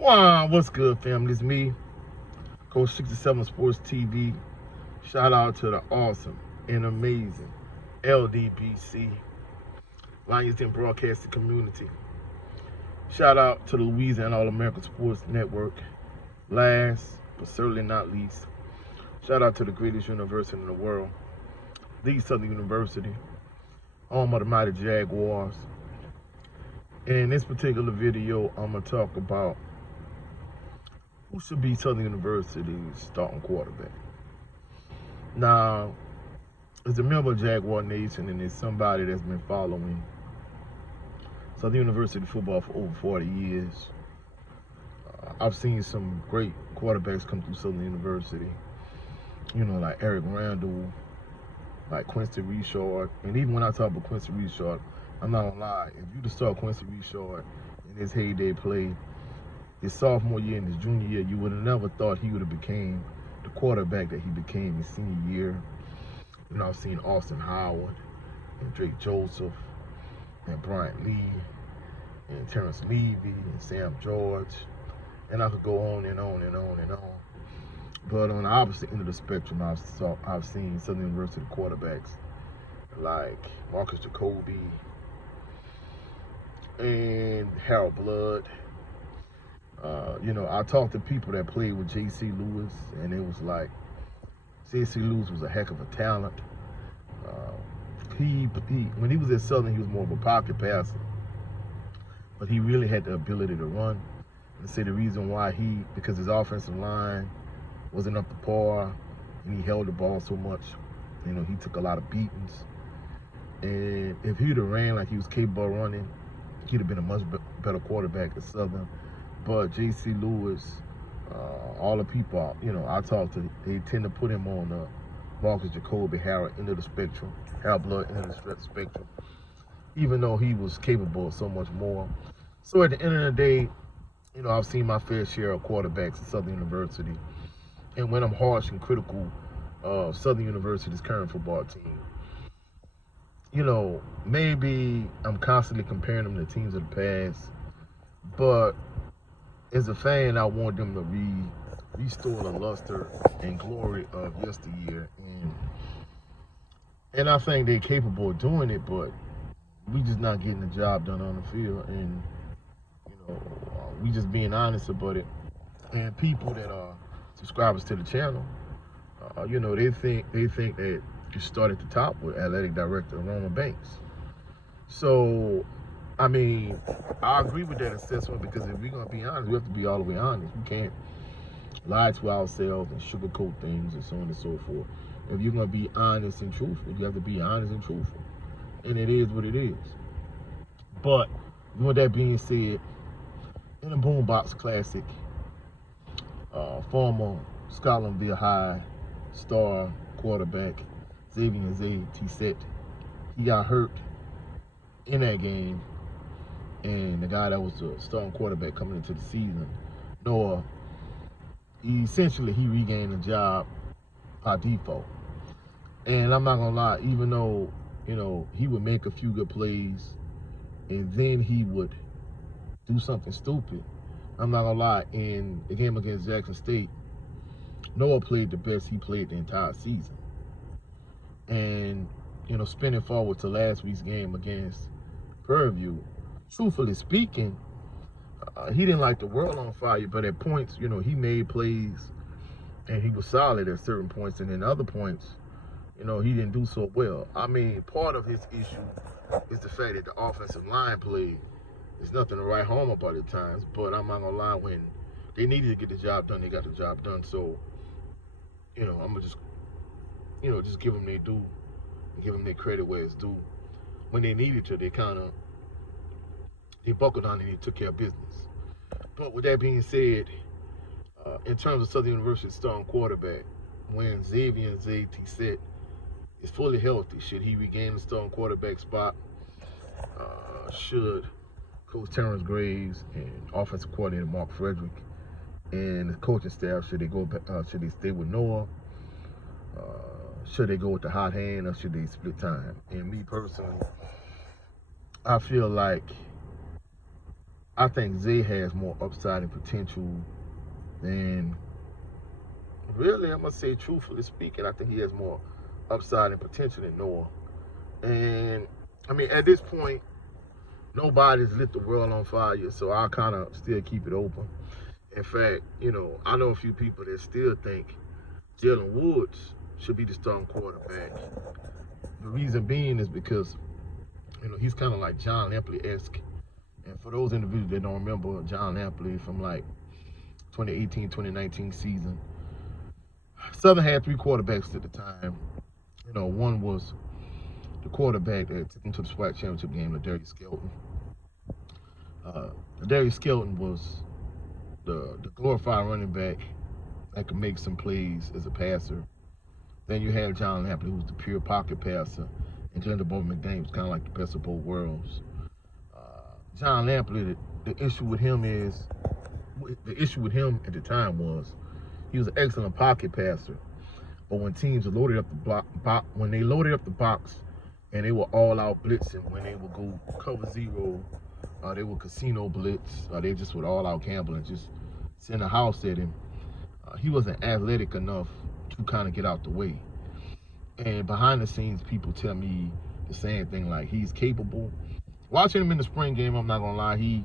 Wow, what's good, family? It's me, Coach 67 Sports TV. Shout out to the awesome and amazing LDBC, Lions Den Broadcasting Community. Shout out to the Louisiana All American Sports Network. Last, but certainly not least, shout out to the greatest university in the world, the Southern University, home of the mighty Jaguars. In this particular video, I'm going to talk about who should be Southern University's starting quarterback. Now, as a member of Jaguar Nation and as somebody that's been following Southern University football for over 40 years, I've seen some great quarterbacks come through Southern University. You know, like Eric Randall, like Quincy Richard. And even when I talk about Quincy Richard, I'm not gonna lie, if you just saw Quincy Richard in his heyday play, his sophomore year and his junior year, you would have never thought he would have became the quarterback that he became his senior year. You know, I've seen Austin Howard and Drake Joseph and Bryant Lee and Terrence Levy and Sam George, and I could go on and on and on and on. But on the opposite end of the spectrum, I've seen Southern University quarterbacks like Marcus Jacoby and Harold Blood. You know, I talked to people that played with J.C. Lewis, and it was like J.C. Lewis was a heck of a talent. When he was at Southern, he was more of a pocket passer, but he really had the ability to run. And say the reason why because his offensive line wasn't up to par, and he held the ball so much, you know, he took a lot of beatings. And if he'd have ran like he was capable of running, he'd have been a much better quarterback at Southern. But J.C. Lewis, all the people, you know, I talk to, they tend to put him on the Marcus Jacoby, Harold end of the spectrum, Harold Blood end of the spectrum, even though he was capable of so much more. So at the end of the day, you know, I've seen my fair share of quarterbacks at Southern University. And when I'm harsh and critical of Southern University's current football team, you know, maybe I'm constantly comparing them to teams of the past, but as a fan, I want them to restore the luster and glory of yesteryear. And I think they're capable of doing it, but we just not getting the job done on the field. And, you know, we just being honest about it. And people that are subscribers to the channel, you know, they think that you start at the top with athletic director Roman Banks. So, I mean, I agree with that assessment, because if we're gonna be honest, we have to be all the way honest. We can't lie to ourselves and sugarcoat things and so on and so forth. If you're gonna be honest and truthful, you have to be honest and truthful. And it is what it is. But with that being said, in the Boombox Classic, former Scotlandville High star quarterback Xavier Zay Tissett, he got hurt in that game, and the guy that was the starting quarterback coming into the season, Noah, he regained the job by default. And I'm not gonna lie, even though, you know, he would make a few good plays and then he would do something stupid, I'm not gonna lie, in the game against Jackson State, Noah played the best he played the entire season. And, you know, spinning forward to last week's game against Prairie View, truthfully speaking, he didn't light the world on fire, but at points, you know, he made plays and he was solid at certain points, and then other points, you know, he didn't do so well. I mean, part of his issue is the fact that the offensive line play is nothing to write home about at times, but I'm not gonna lie, when they needed to get the job done, they got the job done. So, you know, I'm gonna just, you know, just give them their due and give them their credit where it's due. When they needed to, they buckled down and they took care of business. But with that being said, in terms of Southern University's starting quarterback, when Xavier Zay Tissett is fully healthy, should he regain the starting quarterback spot? Should Coach Terrence Graves and offensive coordinator Mark Frederick and the coaching staff, should they stay with Noah? Should they go with the hot hand, or should they split time? And me personally, I feel like I think Zay has more upside and potential than, really, I'm going to say, truthfully speaking, I think he has more upside and potential than Noah. And, I mean, at this point, nobody's lit the world on fire yet, so I kind of still keep it open. In fact, I know a few people that still think Jalen Woods should be the starting quarterback. The reason being is because, he's kind of like John Lampley-esque. And for those individuals that don't remember John Lampley from like 2018, 2019 season, Southern had 3 quarterbacks at the time. One was the quarterback that took them to the SWAC championship game, Ladarius Skelton. Ladarius Skelton was the glorified running back that could make some plays as a passer. Then you have John Lampley, who was the pure pocket passer, and Glenda Bowman McDaniel was kind of like the best of both worlds. John Lampley, the issue with him at the time was he was an excellent pocket passer, but when teams loaded up when they loaded up the box and they were all out blitzing, when they would go cover zero, they would casino blitz, they just would all out gamble and just send a house at him. He wasn't athletic enough to kind of get out the way. And behind the scenes, people tell me the same thing, like he's capable. Watching him in the spring game, I'm not gonna lie, he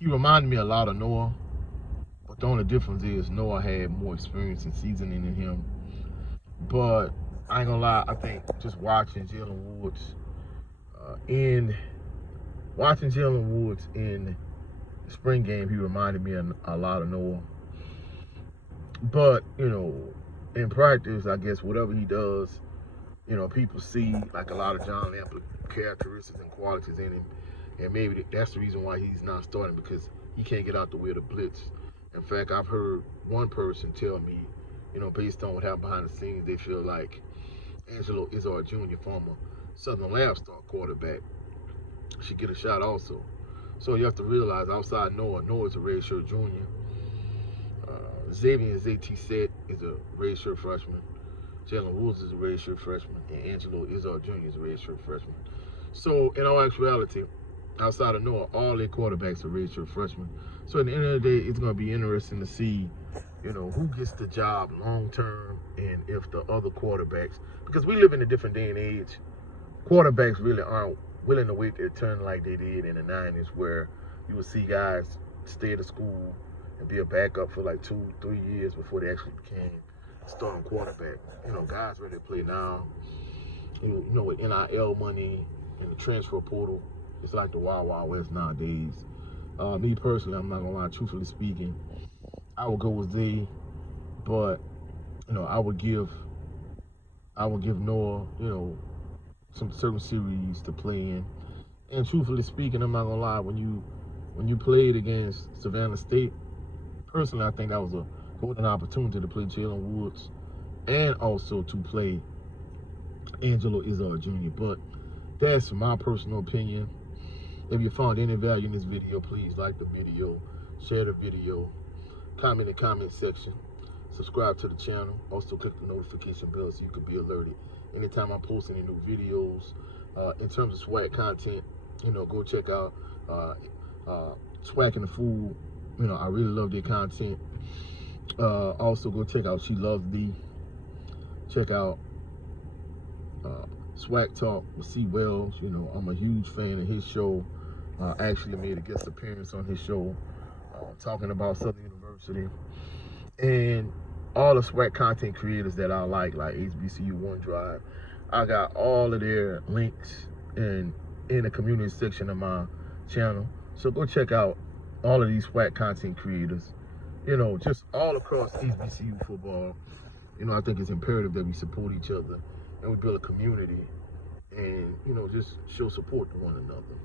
reminded me a lot of Noah, but the only difference is Noah had more experience and seasoning than him. But I ain't gonna lie, I think just watching Jalen Woods in the spring game, he reminded me a lot of Noah. But in practice, I guess whatever he does, people see like a lot of John Lampley characteristics and qualities in him, and maybe that's the reason why he's not starting, because he can't get out the way of the blitz. In fact, I've heard one person tell me, based on what happened behind the scenes, they feel like Angelo Izzard Jr., former Southern Lab star quarterback, should get a shot also. So you have to realize, outside Noah's a redshirt junior. Xavier Zay-T-Set is a redshirt freshman. Jalen Woods is a redshirt freshman, and Angelo Izzard Jr. is a redshirt freshman. So in all actuality, outside of Noah, all their quarterbacks are redshirt freshmen. So at the end of the day, it's going to be interesting to see, who gets the job long term, and if the other quarterbacks, because we live in a different day and age, quarterbacks really aren't willing to wait their turn like they did in the 90s, where you would see guys stay at a school and be a backup for like 2-3 years before they actually became starting quarterback. Guys ready to play now. With NIL money and the transfer portal, it's like the Wild Wild West nowadays. Me personally, I'm not gonna lie, truthfully speaking, I would go with Z, but I would give Noah, some certain series to play in. And truthfully speaking, I'm not gonna lie, when you played against Savannah State, personally, I think that was a golden opportunity to play Jalen Woods and also to play Angelo Izzard Jr. But that's my personal opinion. If you found any value in this video, please like the video, share the video, comment in the comment section, subscribe to the channel. Also click the notification bell so you can be alerted anytime I post any new videos. In terms of swag content, go check out Swag and the Fool. I really love their content. Also go check out She Loves Thee. Check out Swag Talk with C. Wells. I'm a huge fan of his show. Actually made a guest appearance on his show talking about Southern University. And all the Swag content creators that I like HBCU OneDrive, I got all of their links in the community section of my channel. So go check out all of these Swag content creators, just all across HBCU football. I think it's imperative that we support each other and we build a community and, just show support to one another.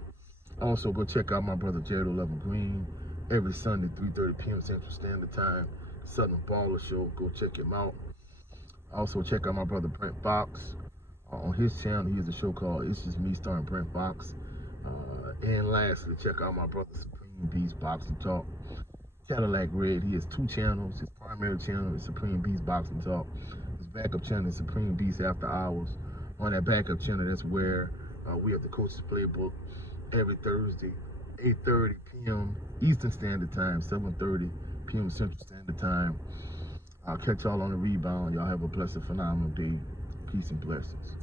Also, go check out my brother Jared 11 Green every Sunday, 3:30 p.m. Central Standard Time, Southern Baller Show. Go check him out. Also, check out my brother Brent Fox on his channel. He has a show called It's Just Me, starring Brent Fox. And lastly, check out my brother Supreme Beast Boxing Talk. Cadillac Red, he has 2 channels. His primary channel is Supreme Beast Boxing Talk. His backup channel is Supreme Beast After Hours. On that backup channel, that's where we have the Coach's Playbook every Thursday 8:30 p.m. Eastern Standard Time, 7:30 p.m. Central Standard Time. I'll catch y'all on the rebound. Y'all have a blessed, phenomenal day. Peace and blessings.